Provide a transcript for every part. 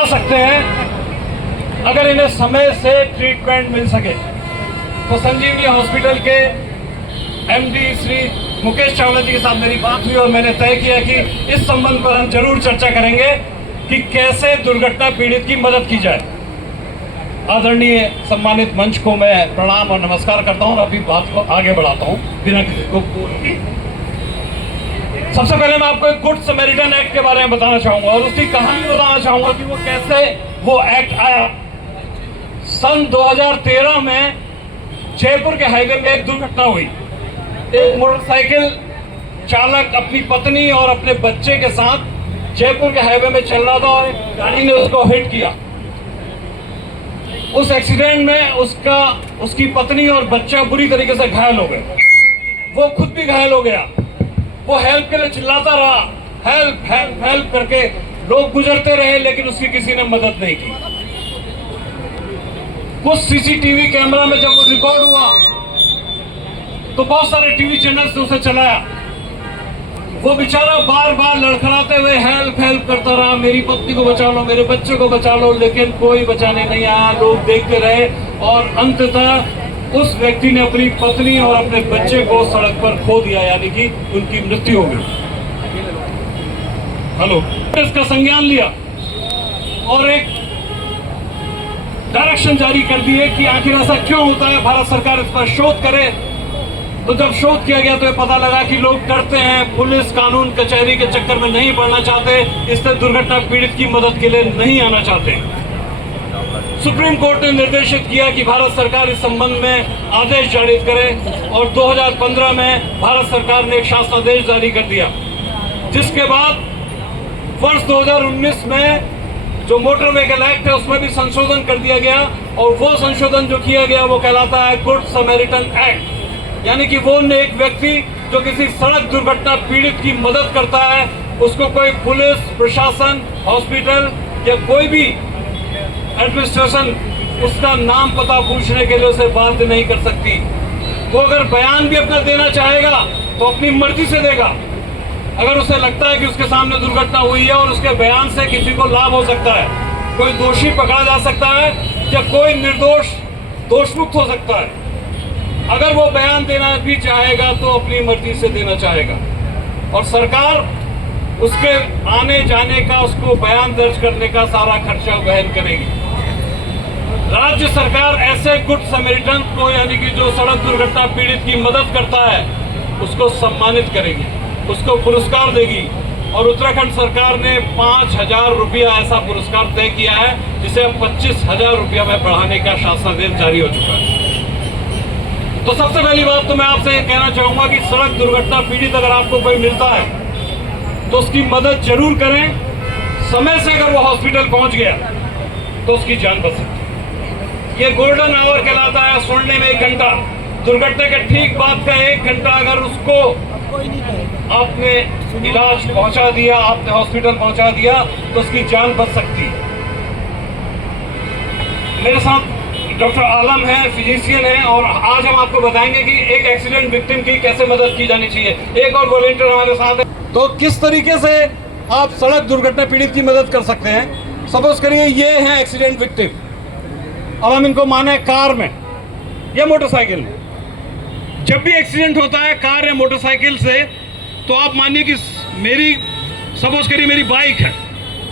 आ सकते हैं अगर इन्हें समय से ट्रीटमेंट मिल सके। तो संजीवनी हॉस्पिटल के एमडी श्री मुकेश चावला जी के साथ मेरी बात हुई और मैंने तय किया कि इस संबंध पर हम जरूर चर्चा करेंगे कि कैसे दुर्घटना पीड़ित की मदद की जाए। आदरणीय सम्मानित मंच को मैं प्रणाम और नमस्कार करता हूं और अभी बात को आगे बढ़ाता हूं बिना किसी को बोल। सबसे पहले मैं आपको एक गुड समैरिटन एक्ट के बारे में बताना चाहूंगा और उसकी कहानी बताना चाहूंगा कि वो कैसे वो एक्ट आया। सन 2013 में जयपुर के हाईवे में एक दुर्घटना हुई। एक मोटरसाइकिल चालक अपनी पत्नी और अपने बच्चे के साथ जयपुर के हाईवे में चल रहा था और गाड़ी ने उसको हिट किया। उस एक्सीडेंट में उसकी पत्नी और बच्चा बुरी तरीके से घायल हो गए। वो खुद भी घायल हो गया। वो हेल्प के लिए चिल्लाता रहा, हेल्प हेल्प हेल्प करके लोग गुजरते रहे, लेकिन उसकी किसी ने मदद नहीं की। कुछ सीसीटीवी कैमरा में जब वो रिकॉर्ड हुआ तो बहुत सारे टीवी चैनल से उसे चलाया। वो बेचारा बार बार लड़खड़ाते हुए हेल्प हेल्प करता रहा, मेरी पत्नी को बचा लो, मेरे बच्चे को बचा लो, लेकिन कोई बचाने नहीं आया। लोग देखते रहे और अंततः उस व्यक्ति ने अपनी पत्नी और अपने बच्चे को सड़क पर खो दिया, यानी कि उनकी मृत्यु हो गई। इसका संज्ञान लिया और एक डायरेक्शन जारी कर दिए कि आखिर ऐसा क्यों होता है, भारत सरकार इस पर शोध करे। तो जब शोध किया गया तो ये पता लगा कि लोग डरते हैं, पुलिस कानून कचहरी के चक्कर में नहीं पड़ना चाहते, इससे दुर्घटना पीड़ित की मदद के लिए नहीं आना चाहते। सुप्रीम कोर्ट ने निर्देशित किया कि भारत सरकार इस संबंध में आदेश जारी करे और 2015 में भारत सरकार ने एक शासनादेश जारी कर दिया, जिसके बाद वर्ष 2019 में जो मोटर व्हीकल एक्ट है उसमें भी संशोधन कर दिया गया और वो संशोधन जो किया गया वो कहलाता है गुड समैरिटन एक्ट। यानी कि वो एक व्यक्ति जो किसी सड़क दुर्घटना पीड़ित की मदद करता है, उसको कोई पुलिस प्रशासन, हॉस्पिटल या कोई भी एडमिनिस्ट्रेशन उसका नाम पता पूछने के लिए उसे बाध्य नहीं कर सकती। वो अगर बयान भी अपना देना चाहेगा तो अपनी मर्जी से देगा। अगर उसे लगता है कि उसके सामने दुर्घटना हुई है और उसके बयान से किसी को लाभ हो सकता है, कोई दोषी पकड़ा जा सकता है या कोई निर्दोष दोषमुक्त हो सकता है, अगर वो बयान देना भी चाहेगा तो अपनी मर्जी से देना चाहेगा और सरकार उसके आने जाने का, उसको बयान दर्ज करने का सारा खर्चा वहन करेगी। राज्य सरकार ऐसे गुड समैरिटन को, यानी कि जो सड़क दुर्घटना पीड़ित की मदद करता है, उसको सम्मानित करेगी, उसको पुरस्कार देगी और उत्तराखंड सरकार ने 5,000 रुपया ऐसा पुरस्कार तय किया है, जिसे अब 25,000 रुपया में बढ़ाने का शासनादेश जारी हो चुका है। तो सबसे पहली बात तो मैं आपसे ये कहना चाहूंगा कि सड़क दुर्घटना पीड़ित अगर आपको कोई मिलता है तो उसकी मदद जरूर करें। समय से अगर वो हॉस्पिटल पहुंच गया तो उसकी जान बच सकती है। ये गोल्डन आवर कहलाता है, सोने में 1 घंटा, दुर्घटना के ठीक बाद का 1 घंटा अगर उसको आपने इलाज पहुंचा दिया, आपने हॉस्पिटल पहुंचा दिया तो उसकी जान बच सकती है। मेरे साथ डॉक्टर आलम है, फिजिशियन है और आज हम आपको बताएंगे कि एक एक्सीडेंट विक्टिम की कैसे मदद की जानी चाहिए। एक और वॉलंटियर हमारे साथ है। तो किस तरीके से आप सड़क दुर्घटना पीड़ित की मदद कर सकते हैं। सपोज करिए ये हैं एक्सीडेंट विक्टिम, अब हम इनको माने कार में या मोटरसाइकिल में। जब भी एक्सीडेंट होता है कार या मोटरसाइकिल से, तो आप मानिए कि सपोज करिए मेरी बाइक है,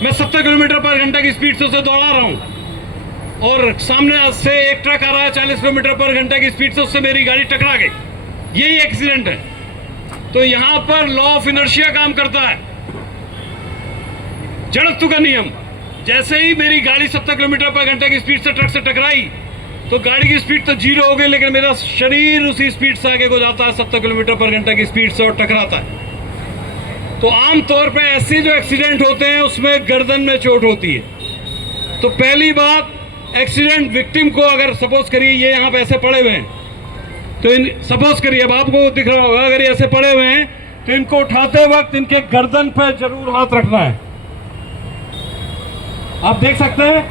मैं 70 किलोमीटर पर घंटा की स्पीड से उसे दौड़ा रहा हूँ और सामने से एक ट्रक आ रहा है 40 किलोमीटर पर घंटा की स्पीड से, उससे मेरी गाड़ी टकरा गई, यही एक्सीडेंट है। तो यहाँ पर लॉ ऑफ इनर्शिया काम करता है, जड़त्व का नियम। जैसे ही मेरी गाड़ी 70 किलोमीटर पर घंटा की स्पीड से ट्रक से टकराई तो गाड़ी की स्पीड तो 0 हो गई, लेकिन मेरा शरीर उसी स्पीड से आगे को जाता है 70 किलोमीटर पर घंटा की स्पीड से और टकराता है। तो आमतौर पर ऐसे जो एक्सीडेंट होते हैं उसमें गर्दन में चोट होती है। तो पहली बात, एक्सीडेंट विक्टिम को अगर सपोज करिए ये यहाँ पे ऐसे पड़े हुए हैं, तो सपोज करिए अब आपको दिख रहा होगा, अगर ये ऐसे पड़े हुए हैं तो इनको उठाते वक्त इनके गर्दन पे जरूर हाथ रखना है। आप देख सकते हैं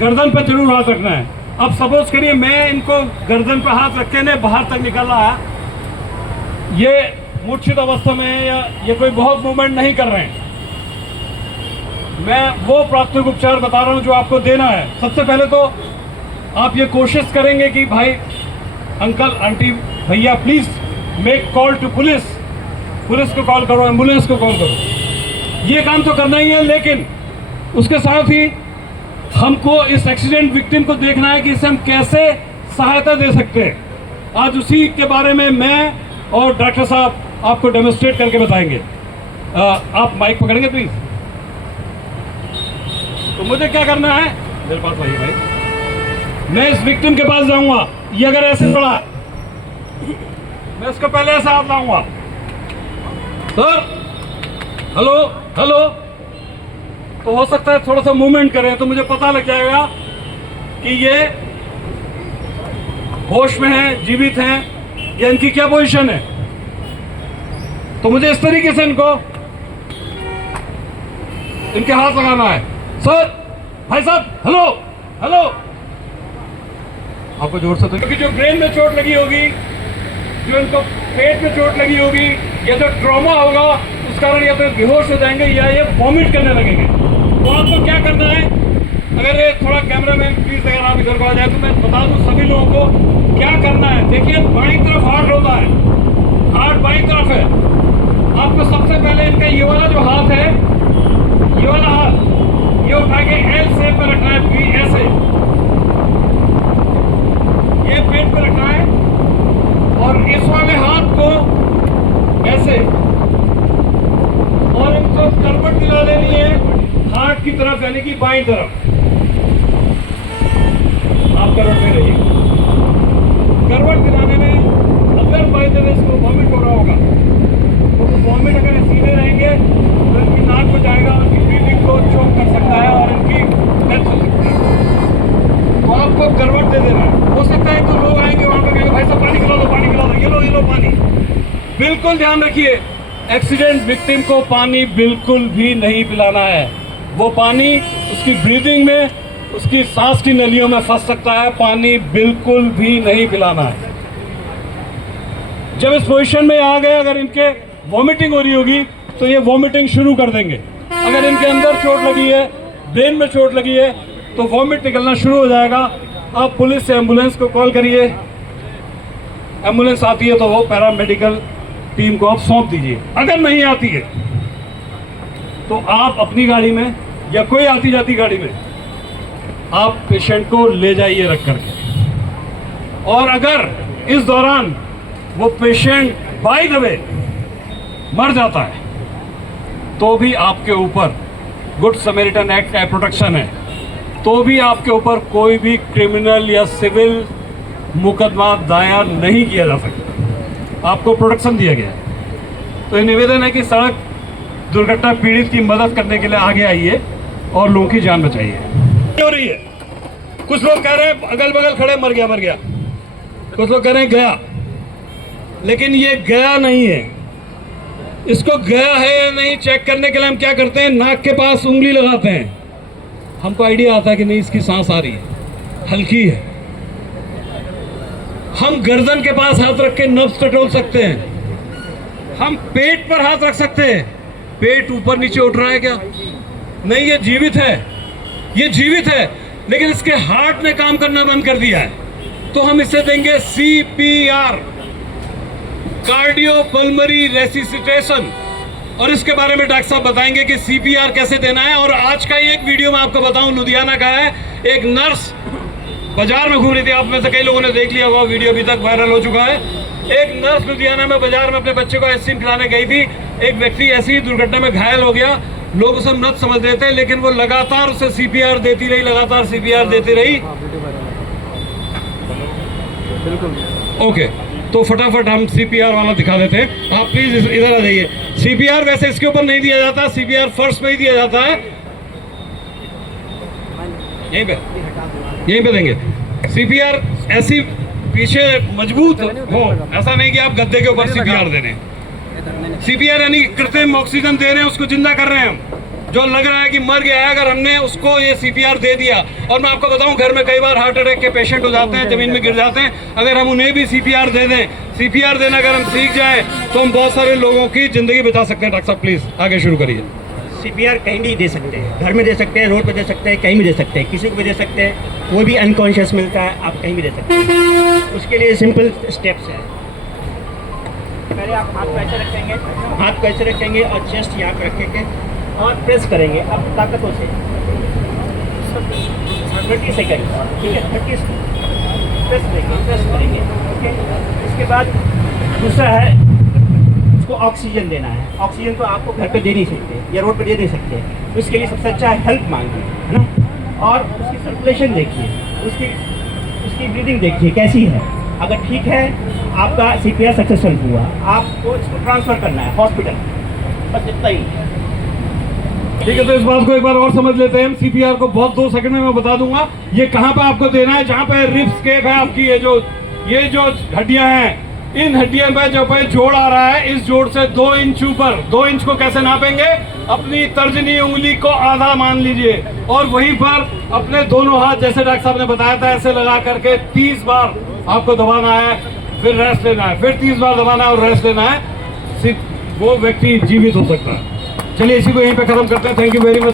गर्दन पे जरूर हाथ रखना है। अब सपोज करिए मैं इनको गर्दन पे हाथ रखे ने बाहर तक निकल रहा है, ये मूर्छित अवस्था में है या ये कोई बहुत मूवमेंट नहीं कर रहे हैं, मैं वो प्राथमिक उपचार बता रहा हूँ जो आपको देना है। सबसे पहले तो आप ये कोशिश करेंगे कि भाई अंकल आंटी भैया please make call to police, police को कॉल करो, एम्बुलेंस को कॉल करो। ये काम तो करना ही है, लेकिन उसके साथ ही हमको इस एक्सीडेंट विक्टिम को देखना है कि इसे हम कैसे सहायता दे सकते हैं। आज उसी के बारे में मैं और डॉक्टर साहब आपको डेमोन्स्ट्रेट करके बताएंगे। आप माइक पकड़ेंगे प्लीज। तो मुझे क्या करना है, मेरे पास आइए भाई। मैं इस विक्टिम के पास जाऊंगा, ये अगर ऐसे पड़ा मैं इसको पहले ऐसा हाथ लाऊंगा, सर हेलो हेलो, तो हो सकता है थोड़ा सा मूवमेंट करें तो मुझे पता लग जाएगा कि ये होश में हैं, जीवित हैं, या इनकी क्या पोजीशन है। तो मुझे इस तरीके से इनके हाथ लगाना है। सर भाई साहब हेलो हेलो, आपको जोर से, क्योंकि जो ब्रेन में चोट लगी होगी, जो इनको पेट में चोट लगी होगी, या जो ट्रॉमा होगा उस कारण या तो बेहोश हो जाएंगे या ये वॉमिट करने लगेंगे। तो आपको क्या करना है, अगर ये थोड़ा कैमरा मैन प्लीज अगर आप इधर को आ जाए तो मैं बता दूं सभी लोगों को क्या करना है। देखिए बाईं तरफ हार्ट होता है, हार्ट बाईं तरफ है। आपको सबसे पहले इनका ये वाला जो हाथ है, ये वाला हाथ ये उठा के एल शेप में रखना है, बी ऐसे, ये पेट पे रखना है, और इस वाले हाथ को ऐसे, और इनको करवट दिला देनी है हार्ट की तरफ, यानी कि बाईं तरफ। आप करवट में रहिए। करवट दिलाने में अगर बाई तरफ इसको वॉमिट हो रहा होगा तो वॉमिट अगर सीधे रहेंगे तो इनकी नाक में जाएगा, उनकी ब्रीदिंग को चोक कर सकता है और इनकी डेथ हो सकती है। तो आपको करवट दे देना है। हो सकता है तो लोग आएंगे वहां पर कहेंगे भाई साहब पानी खिला दो, पानी खिला दो, ये लो पानी। बिल्कुल ध्यान रखिए, एक्सीडेंट विक्टिम को पानी बिल्कुल भी नहीं पिलाना है। वो पानी उसकी ब्रीदिंग में, उसकी सांस की नलियों में फंस सकता है। पानी बिल्कुल भी नहीं पिलाना है। जब इस पोजीशन में आ गए, अगर इनके वॉमिटिंग हो रही होगी तो ये वॉमिटिंग शुरू कर देंगे। अगर इनके अंदर चोट लगी है, ब्रेन में चोट लगी है, तो वॉमिट निकलना शुरू हो जाएगा। आप पुलिस से एम्बुलेंस को कॉल करिए, एम्बुलेंस आती है तो वो पैरामेडिकल टीम को आप सौंप दीजिए। अगर नहीं आती है तो आप अपनी गाड़ी में या कोई आती जाती गाड़ी में आप पेशेंट को ले जाइए रख करके। और अगर इस दौरान वो पेशेंट बाय द वे मर जाता है तो भी आपके ऊपर गुड समैरिटन एक्ट का प्रोटेक्शन है, तो भी आपके ऊपर कोई भी क्रिमिनल या सिविल मुकदमा दायर नहीं किया जा सकता। आपको प्रोटेक्शन दिया गया है। तो ये निवेदन है कि सड़क दुर्घटना पीड़ित की मदद करने के लिए आगे आइए और लोगों की जान बचाइए। हो रही है, कुछ लोग कह रहे हैं अगल बगल खड़े मर गया, कुछ लोग कह रहे हैं गया, लेकिन ये गया नहीं है। इसको गया है या नहीं चेक करने के लिए हम क्या करते हैं, नाक के पास उंगली लगाते हैं। हमको आइडिया आता है कि नहीं इसकी सांस आ रही है, हल्की है। हम गर्दन के पास हाथ रख के नब्ज टटोल सकते हैं। हम पेट पर हाथ रख सकते हैं, पेट ऊपर नीचे उठ रहा है क्या? नहीं, ये जीवित है, ये जीवित है, लेकिन इसके हार्ट ने काम करना बंद कर दिया है। तो हम इसे देंगे CPR, कार्डियोपल्मोनरी रेसिसिटेशन, और इसके बारे में डॉक्टर साहब बताएंगे कि CPR कैसे देना है। और आज का एक वीडियो मैं आपको बताऊं, लुधियाना का है। एक नर्स बाजार में घूम रही थी, आप में से कई लोगों ने देख लिया होगा, वीडियो अभी तक वायरल हो चुका है। एक नर्स लुधियाना में बाजार में अपने बच्चे को आइसक्रीम खिलाने गई थी। एक व्यक्ति ऐसी ही दुर्घटना में घायल हो गया। लोग उसे मृत समझ रहे थे, लेकिन वो लगातार उसे CPR देती रही, लगातार CPR देती रही। ओके, तो फटाफट हम CPR वाला दिखा देते हैं। आप प्लीज इधर आ जाइए। CPR वैसे इसके ऊपर नहीं दिया जाता, CPR फर्स्ट में ही दिया जाता है। यहीं पे देंगे CPR। ऐसी पीछे मजबूत हो, ऐसा नहीं कि आप गद्दे के ऊपर CPR दे रहे हैं। CPR यानी कृत्रिम ऑक्सीजन दे रहे हैं, उसको जिंदा कर रहे हैं हम। जो लग रहा है कि मर गया है, अगर हमने उसको ये CPR दे दिया, और मैं आपको बताऊं घर में कई बार हार्ट अटैक के पेशेंट हो जाते हैं, जमीन में गिर जाते हैं, अगर हम उन्हें भी CPR दे दें, CPR देना अगर हम सीख जाए तो हम बहुत सारे लोगों की जिंदगी बचा सकते हैं। डॉक्टर साहब प्लीज आगे शुरू करिए। CPR कहीं भी दे सकते हैं, घर में दे सकते हैं, रोड पे दे सकते हैं, कहीं भी दे सकते हैं, किसी को भी दे सकते हैं, वो भी अनकॉन्शियस मिलता है, आप कहीं भी दे सकते हैं। उसके लिए सिंपल स्टेप्स हैं। पहले आप हाथ को ऐसे रखेंगे, हाथ को ऐसे रखेंगे और चेस्ट यहाँ पे रखेंगे और प्रेस करेंगे अब ताकतों से 30 सेकेंड, ठीक है, 30 प्रेस करेंगे, ओके। इसके बाद दूसरा है, उसको ऑक्सीजन देना है। ऑक्सीजन तो आपको घर पे दे नहीं सकते या रोड पे दे नहीं सकते, उसके लिए सबसे अच्छा है हेल्प मांगिए, है ना। और उसकी सर्कुलेशन देखिए, उसकी ब्रीदिंग देखिए कैसी है। अगर ठीक है, आपका CPR सक्सेसफुल हुआ, आपको इसको ट्रांसफ़र करना है हॉस्पिटल, बस इतना ही। ठीक है, तो इस बात को एक बार और समझ लेते हैं। CPR को बहुत 2 सेकंड में मैं बता दूंगा। ये कहाँ पे आपको देना है, जहाँ पे रिब्स केप है आपकी, ये जो हड्डियां हैं, इन हड्डियों पे जो पे जोड़ आ रहा है, इस जोड़ से 2 इंच ऊपर, 2 इंच को कैसे नापेंगे, अपनी तर्जनी उंगली को आधा मान लीजिए और वहीं पर अपने दोनों हाथ, जैसे डॉक्टर साहब ने बताया था, ऐसे लगा करके 30 बार आपको दबाना है, फिर रेस्ट लेना है, फिर 30 बार दबाना है और रेस्ट लेना है। सिर्फ वो व्यक्ति जीवित हो सकता है। चलिए इसी को यहीं पे खत्म करते हैं। Thank you very much.